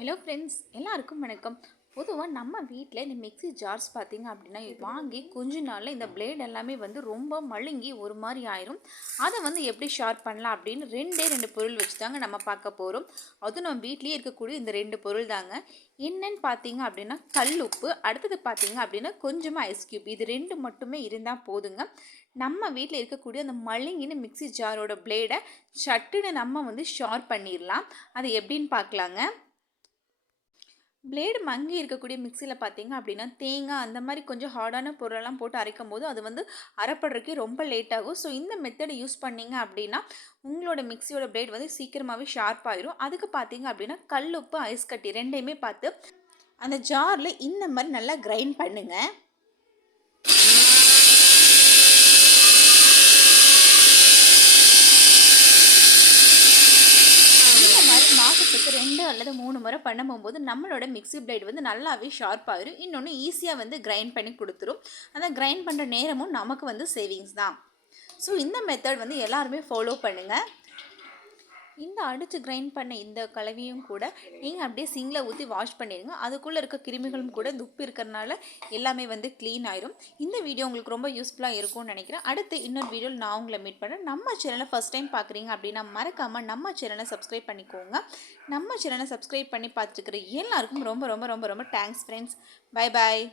Hello friends, எல்லாருக்கும் வணக்கம். பொதுவாக நம்ம வீட்டில் இந்த மிக்ஸி ஜார்ஸ் பார்த்திங்க அப்படின்னா வாங்கி கொஞ்ச நாளில் இந்த பிளேட் எல்லாமே வந்து ரொம்ப மழுங்கி ஒரு மாதிரி ஆயிரும். அதை வந்து எப்படி ஷார்ப் பண்ணலாம் அப்படின்னு ரெண்டு பொருள் வச்சு தாங்க நம்ம பார்க்க போகிறோம். அதுவும் நம்ம வீட்லேயே இருக்கக்கூடிய இந்த 2 பொருள் தாங்க. என்னன்னு பார்த்தீங்க அப்படின்னா கல் உப்பு, அடுத்தது பார்த்தீங்க அப்படின்னா கொஞ்சமாக ஐஸ் க்யூப். இது 2 மட்டுமே இருந்தால் போதுங்க. நம்ம வீட்டில் இருக்கக்கூடிய அந்த மழுங்கின மிக்ஸி ஜாரோட பிளேடை சட்டுன்னு நம்ம வந்து ஷார்ப் பண்ணிடலாம். அது எப்படின்னு பார்க்கலாங்க. பிளேடு மங்கி இருக்கக்கூடிய மிக்சியில் பார்த்தீங்க அப்படின்னா தேங்காய் அந்த மாதிரி கொஞ்சம் ஹார்டான பொருளெல்லாம் போட்டு அரைக்கும் போது அது வந்து அரைப்படுறதுக்கே ரொம்ப லேட் ஆகும். ஸோ இந்த மெத்தடை யூஸ் பண்ணிங்க அப்படின்னா உங்களோட மிக்சியோட பிளேட் வந்து சீக்கிரமாகவே ஷார்ப் ஆயிரும். அதுக்கு பார்த்தீங்க அப்படின்னா கல் உப்பு, ஐஸ் கட்டி ரெண்டையுமே பார்த்து அந்த ஜாரில் இந்த மாதிரி நல்லா கிரைண்ட் பண்ணுங்கள். மாதத்துக்கு 2 அல்லது 3 முறை பண்ணும்போது நம்மளோட மிக்ஸி பிளேட் வந்து நல்லாவே ஷார்ப் ஆயிரும். இன்னொன்று ஈஸியாக வந்து கிரைண்ட் பண்ணி கொடுத்துரும். அந்த கிரைண்ட் பண்ணுற நேரமும் நமக்கு வந்து சேவிங்ஸ் தான். ஸோ இந்த மெத்தட் வந்து எல்லாருமே ஃபாலோ பண்ணுங்கள். இந்த அடித்து கிரைண்ட் பண்ண இந்த கலவையும் கூட நீங்கள் அப்படியே சிங்கில் ஊற்றி வாஷ் பண்ணிடுங்க. அதுக்குள்ளே இருக்க கிருமிகளும் கூட இந்த உப்பு இருக்கிறனால எல்லாமே வந்து க்ளீன் ஆயிரும். இந்த வீடியோ உங்களுக்கு ரொம்ப யூஸ்ஃபுல்லாக இருக்கும்னு நினைக்கிறேன். அடுத்து இன்னொரு வீடியோவில் நான் உங்களை மீட் பண்ணுறேன். நம்ம சேனலை ஃபஸ்ட் டைம் பார்க்குறீங்க அப்படின்னா மறக்காமல் நம்ம சேனலை சப்ஸ்கிரைப் பண்ணிக்கோங்க. நம்ம சேனலை சப்ஸ்கிரைப் பண்ணி பார்த்துருக்குற எல்லாருக்கும் ரொம்ப ரொம்ப ரொம்ப ரொம்ப ரொம்ப தேங்க்ஸ் ஃப்ரெண்ட்ஸ். Bye bye.